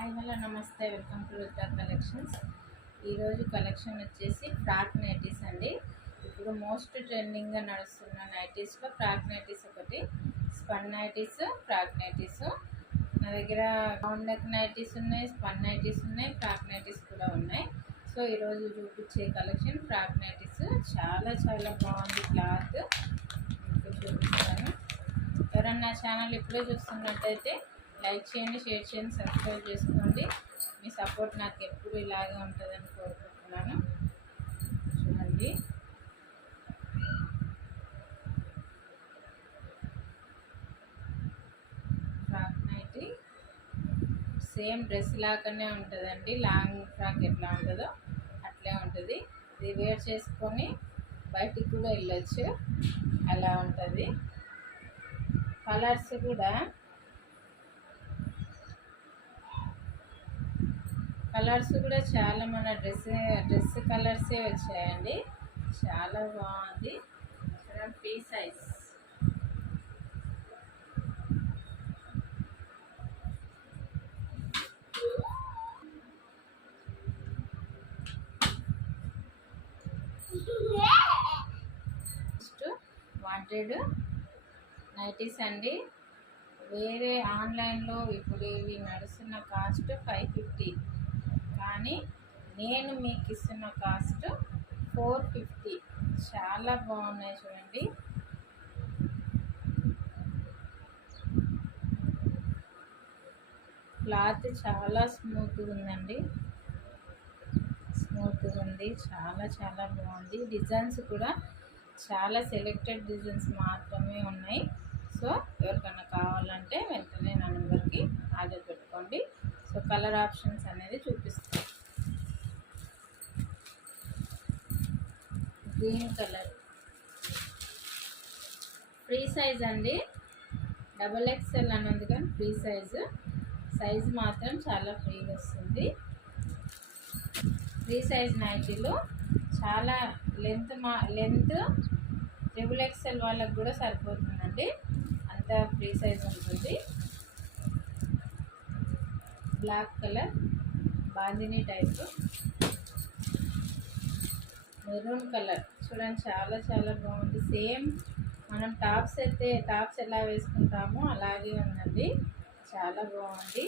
Hi hello నమస్తే, welcome to Rudra collections. ఈరోజు collection వచ్చేసి ఫ్రాక్ నైటీస్ అండి. ఇప్పుడు మోస్ట్ ట్రెండింగ్గా నడుస్తున్న నైటీస్లో ఫ్రాక్ నైటీస్ ఒకటి, స్పన్ నైటీస్, ఫ్రాక్ నైటీస్. నా దగ్గర రౌండ్ నెక్ నైటీస్ ఉన్నాయి, స్పన్ నైటీస్ ఉన్నాయి, ఫ్రాక్ నైటీస్ కూడా ఉన్నాయి. సో ఈరోజు చూపించే కలెక్షన్ ఫ్రాక్ నైటీస్. చాలా చాలా బాగుంది క్లాత్. మీకు చూపిస్తాను. ఎవరన్నా ఛానల్ ఇప్పుడే చూస్తున్నట్టయితే లైక్ చేయండి, షేర్ చేయండి, సబ్స్క్రైబ్ చేసుకోండి. మీ సపోర్ట్ నాకు ఎప్పుడు ఇలాగే ఉంటుందని కోరుకుంటున్నాను. చూడండి, ఫ్రాక్ నైటీ సేమ్ డ్రెస్ లాగానే ఉంటుందండి. లాంగ్ ఫ్రాక్ ఎట్లా ఉంటుందో అట్లే ఉంటుంది. ఇది వేర్ చేసుకొని బయటికి కూడా వెళ్ళొచ్చు, అలా ఉంటుంది. కలర్స్ కూడా చాలా మన డ్రెస్ కలర్సే వచ్చాయండి. చాలా బాగుంది. ఫ్రీ సైజ్ వాంటెడ్ నైటీస్ అండి. వేరే ఆన్లైన్లో ఇప్పుడు ఇవి నడుస్తున్న కాస్ట్ 550, కానీ నేను మీకు ఇస్తున్న కాస్ట్ 450. చాలా బాగున్నాయి చూడండి. క్లాత్ చాలా స్మూత్గా ఉందండి, స్మూత్గా ఉంది. చాలా చాలా బాగుంది. డిజైన్స్ కూడా చాలా సెలెక్టెడ్ డిజైన్స్ మాత్రమే ఉన్నాయి. సో ఎవరికైనా కావాలంటే వెంటనే నా నెంబర్కి ఆర్డర్ పెట్టుకోండి. సో కలర్ ఆప్షన్స్ అనేది చూపిస్తాను. గ్రీన్ కలర్ ఫ్రీ సైజ్ అండి. XXL అని ఉంది కానీ ఫ్రీ సైజ్ మాత్రం చాలా ఫ్రీగా వస్తుంది. ఫ్రీ సైజ్ నైటీలో చాలా లెంత్ XXL వాళ్ళకి కూడా సరిపోతుందండి, అంత ఫ్రీ సైజ్ ఉంటుంది. Black colour bandhani type, maroon colour చూడండి, చాలా చాలా బాగుంది. సేమ్ మనం టాప్స్ ఎలా వేసుకుంటామో అలాగే ఉందండి. చాలా బాగుంది.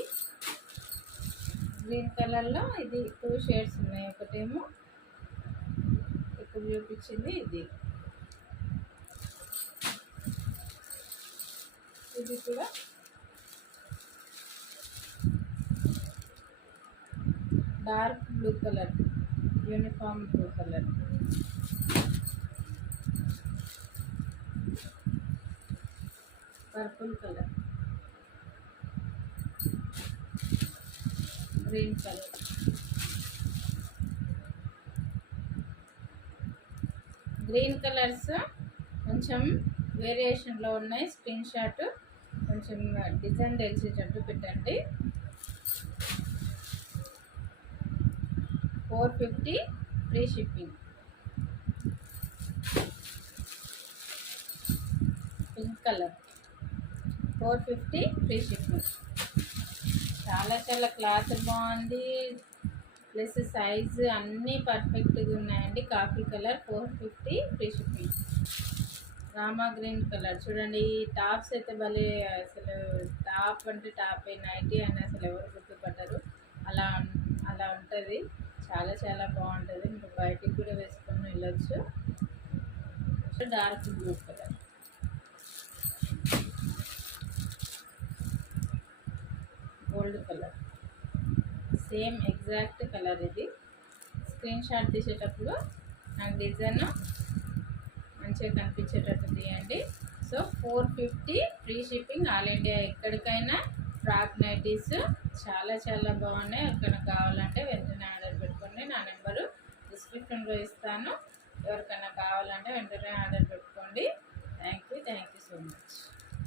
గ్రీన్ కలర్లో ఇది 2 షేడ్స్ ఉన్నాయి. ఒకటేమో ఇప్పుడు చూపించింది ఇది కూడా dark blue colour, uniform blue colour. Purple colour, green colour, green colours కొంచెం వేరియేషన్లో ఉన్నాయి. స్క్రీన్ షాట్ కొంచెం డిజైన్ తెలిసేటట్టు పెట్టండి. 450 free shipping. Pink colour 450 free shipping. చాలా చాలా క్లాత్ బాగుంది, ప్లస్ సైజు అన్నీ పర్ఫెక్ట్గా ఉన్నాయండి. Coffee colour 450 free shipping. Rama green colour చూడండి. టాప్స్ అయితే భలే, అసలు టాప్ అంటే టాపే, నైటీ అని అసలు ఎవరు గుర్తుపట్టరు. అలా ఉంటుంది. చాలా చాలా బాగుంటుంది. మీరు బయటికి కూడా వేసుకొని వెళ్ళొచ్చు. Dark blue colour, gold colour, same exact colour. ఇది స్క్రీన్ షాట్ తీసేటప్పుడు నాకు డిజైన్ మంచిగా కనిపించేటట్టు తీయండి. So 450 free shipping, all India. ఎక్కడికైనా ఫ్రాక్ నైటీస్ చాలా చాలా బాగున్నాయి. ఎక్కడ కావాలంటే వెంటనే ఆర్డర్ పెట్టుకోండి. నా నెంబరు డిస్క్రిప్షన్లో ఇస్తాను. ఎవరికైనా కావాలంటే వెంటనే ఆర్డర్ పెట్టుకోండి. Thank you so much.